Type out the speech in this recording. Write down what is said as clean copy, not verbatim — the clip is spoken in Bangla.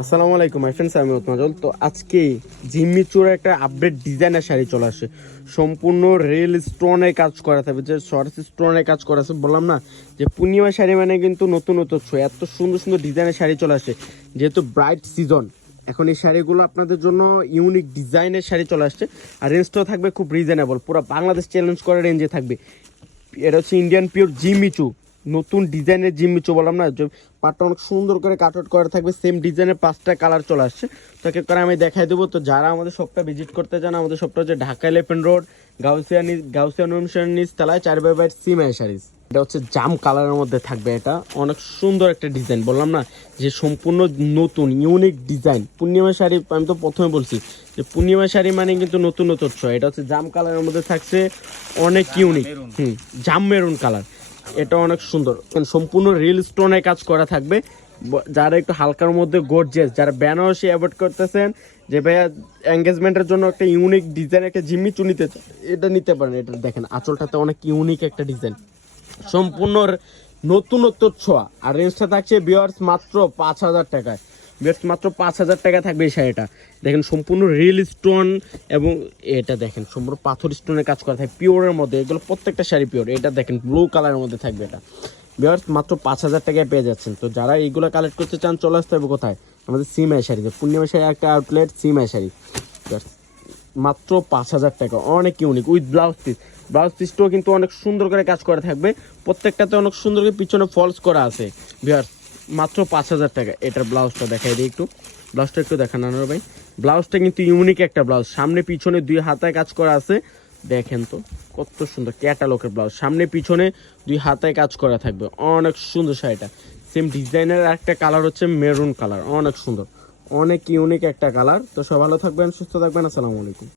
আসসালামু আলাইকুম মাই ফ্রেন্ডস, আমি উৎমাজল। তো আজকে জিম্মি চোর একটা আপডেট ডিজাইনের শাড়ি চলে আসে, সম্পূর্ণ রিয়েল স্টোনের কাজ করা থাকবে, যে সরস স্টোনের কাজ করা আছে। বললাম না যে পূর্ণিমা শাড়ি মানে কিন্তু নতুন নতুন ছোঁয়া, এত সুন্দর সুন্দর ডিজাইনের শাড়ি চলে আসে। যেহেতু ব্রাইট সিজন, এখন এই শাড়িগুলো আপনাদের জন্য ইউনিক ডিজাইনের শাড়ি চলে আসছে। আর রেঞ্জটাও থাকবে খুব রিজনেবল, পুরো বাংলাদেশ চ্যালেঞ্জ করে রেঞ্জে থাকবে। এটা হচ্ছে ইন্ডিয়ান পিওর জিমিচু, নতুন ডিজাইনের জিমিচু। বললাম না যে পাটটা অনেক সুন্দর করে কাট আউট করা থাকবে, সেম ডিজাইনের 5টা কালার চলে আসছে। তাকে করে আমি দেখাই দেবো। তো যারা আমাদের শপটা ভিজিট করতে চান, আমাদের শপটা হচ্ছে ঢাকা এলিফ্যান্ট রোড, গাউসিয়া নিজ তলায় 4/8 সিম শাড়িজ। এটা হচ্ছে জাম কালারের মধ্যে থাকবে, এটা অনেক সুন্দর একটা ডিজাইন। বললাম না যে সম্পূর্ণ নতুন ইউনিক ডিজাইন। পূর্ণিমা শাড়ি আমি তো প্রথমে বলছি যে পূর্ণিমা শাড়ি মানে কিন্তু নতুন নতুন ছোঁয়া। এটা হচ্ছে জাম কালারের মধ্যে থাকছে, অনেক ইউনিক। জাম মেরুন কালার, এটা অনেক সুন্দর। সম্পূর্ণ রিল স্টোনে কাজ করা থাকবে। যারা একটু হালকার মধ্যে গর্জিয়াস, যারা বেনারসি অ্যাভয়েড করতেছেন, যে ভাইয়া এঙ্গেজমেন্টের জন্য একটা ইউনিক ডিজাইন একটা জিম্মিচু নিতে, এটা নিতে পারেন। এটা দেখেন আঁচলটাতে অনেক ইউনিক একটা ডিজাইন, সম্পূর্ণ নতুনত্ব ছোঁয়া। আর রেঞ্জটা থাকছে ভিউয়ার্স মাত্র 5,000 টাকায়। ভিউয়ার্স মাত্র 5,000 টাকা থাকবে এই শাড়িটা। দেখেন সম্পূর্ণ রিয়েল স্টোন, এবং এটা দেখেন সম্পূর্ণ পাথর স্টোনের কাজ করা থাকে পিওরের মধ্যে। এগুলো প্রত্যেকটা শাড়ি পিওর। এটা দেখেন ব্লু কালারের মধ্যে থাকবে। এটা ভিউয়ার্স মাত্র 5,000 টাকায় পেয়ে যাচ্ছেন। তো যারা এইগুলো কালেক্ট করতে চান, চলে আসতে হবে কোথায়? আমাদের সিমাই শাড়ি, পূর্ণিমা শাড়ি একটা আউটলেট, সিমাই শাড়ি। মাত্র 5,000 টাকা, অনেক unique with blouse piece. Blouse পিসটাও কিন্তু অনেক সুন্দর করে কাজ করা থাকবে, প্রত্যেকটাতে অনেক সুন্দর করে পিছনে ফলস করা আছে। ভিউয়ার্স মাত্র 5,000 টাকা। এটার ব্লাউজটা দেখাই দিই একটু, ব্লাউজটা একটু দেখান আনোয়ার ভাই। ব্লাউজটা কিন্তু ইউনিক একটা ব্লাউজ, সামনে পিছনে 2 হাতায় কাজ করা আছে। দেখেন তো কত সুন্দর ক্যাটালগের ব্লাউজ, সামনে পিছনে 2 হাতায় কাজ করা থাকবে, অনেক সুন্দর শাড়িটা। সেম ডিজাইনের একটা কালার হচ্ছে মেরুন কালার, অনেক সুন্দর, অনেক ইউনিক একটা কালার। তো সব ভালো থাকবেন, সুস্থ থাকবেন, আসসালামু আলাইকুম।